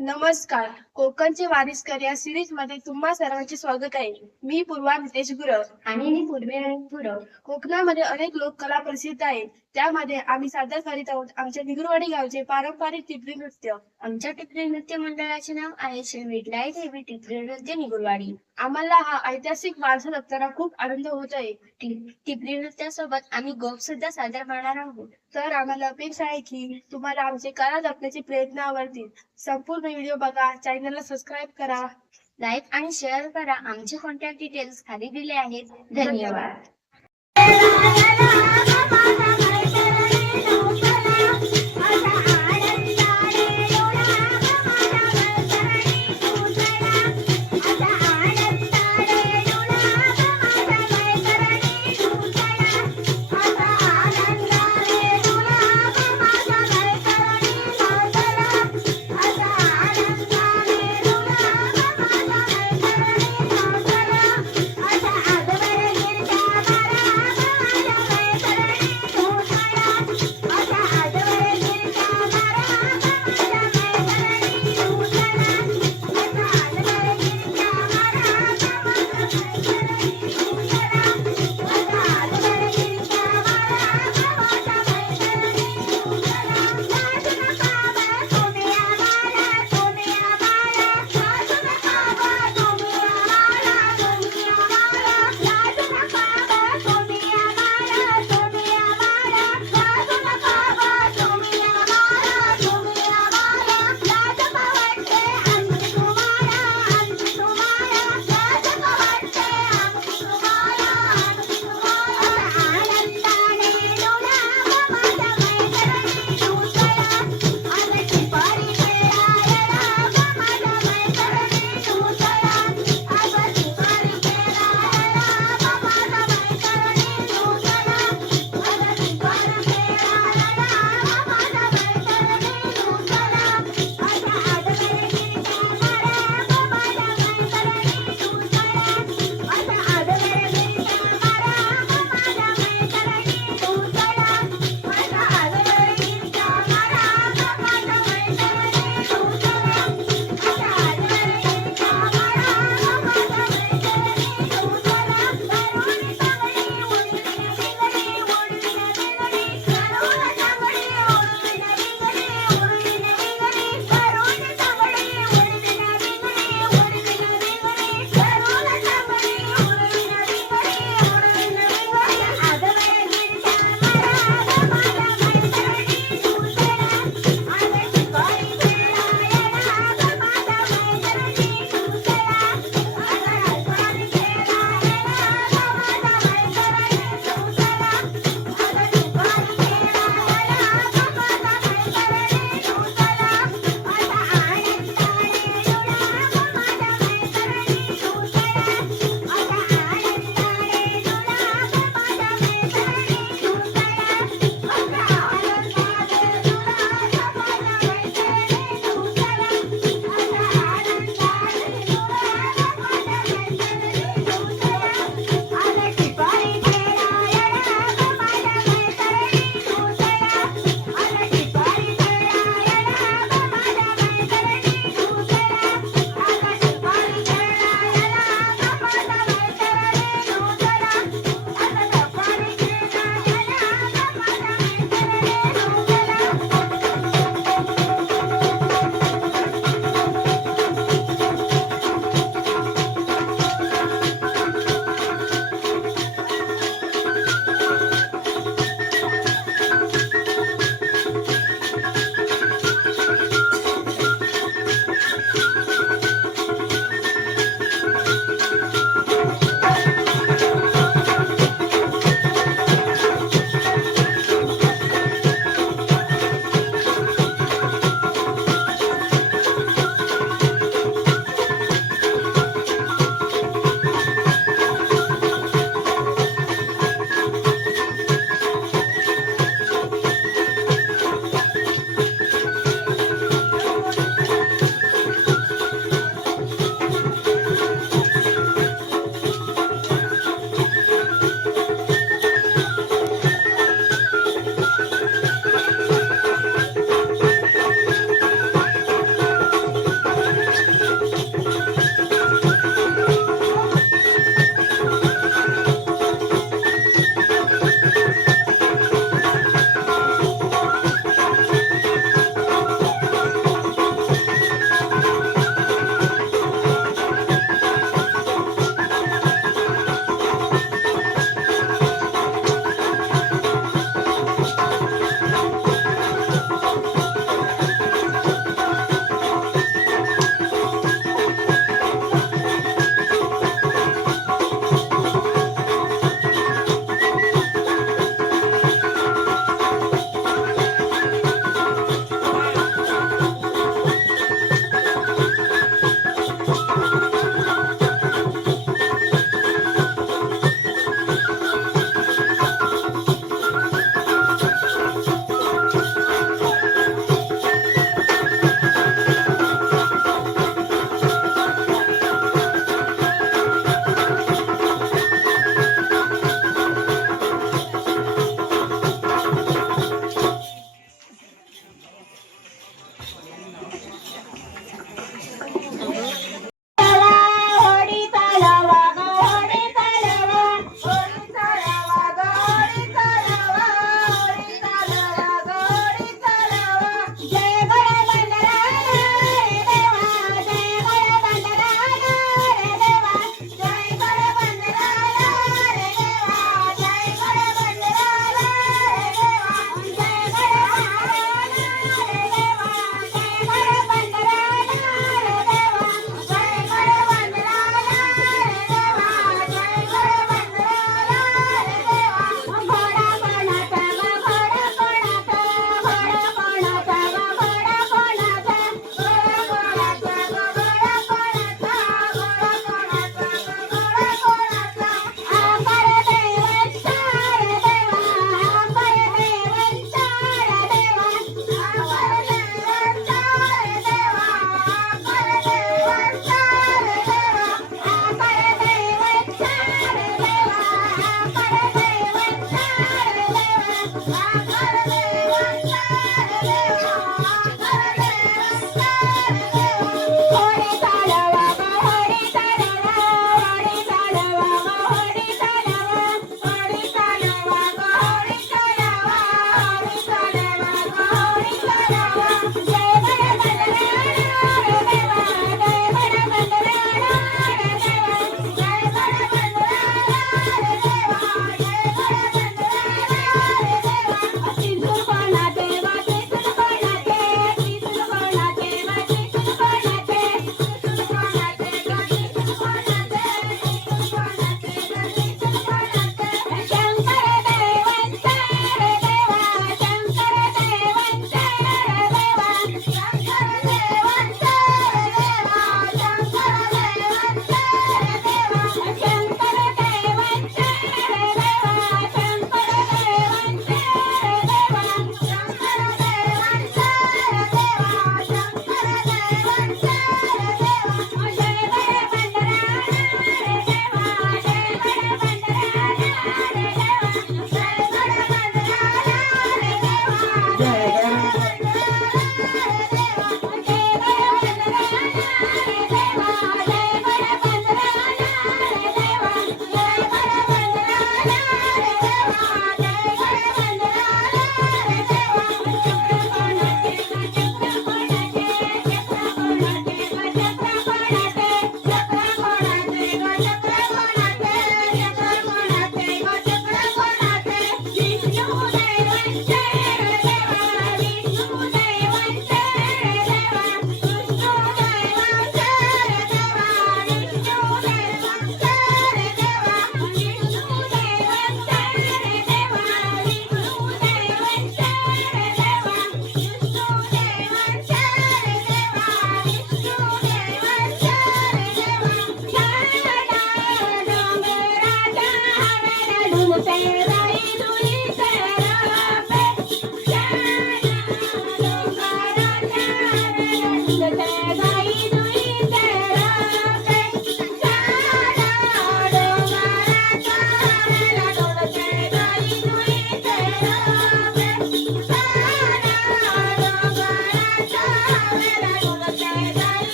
नमस्कार. कोकणचे वारिसकर या सिरीजमध्ये तुम्हा सर्वांचे स्वागत आहे. मी पूर्वा नितेश गुरव. आणि मी पूर्वी पुरव कोकणामध्ये अनेक लोककला प्रसिद्ध आहेत. त्यामध्ये आम्ही सादर करीत आहोत आमच्या निगुरवाडी गावचे पारंपरिक टिपरी नृत्य. आमच्या टिपरी नृत्य मंडळाचे नाव आहे श्री विठलाई देवी टिपरी नृत्य निगुरवाडी. आम्हाला हा ऐतिहासिक वारसा जपताना खूप आनंद होत आहे. टिपरी नृत्यासोबत आम्ही गोप सुद्धा सादर करणार आहोत. तर आम्हाला अपेक्षा आहे की तुम्हाला आमचे कला जपण्याचे प्रयत्न आवडतील. संपूर्ण व्हिडिओ बघा चॅनलला सबस्क्राईब करा लाईक आणि शेअर करा. आमचे कॉन्टॅक्ट डिटेल्स खाली दिले आहेत. धन्यवाद.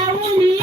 आमच्या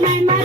my mind.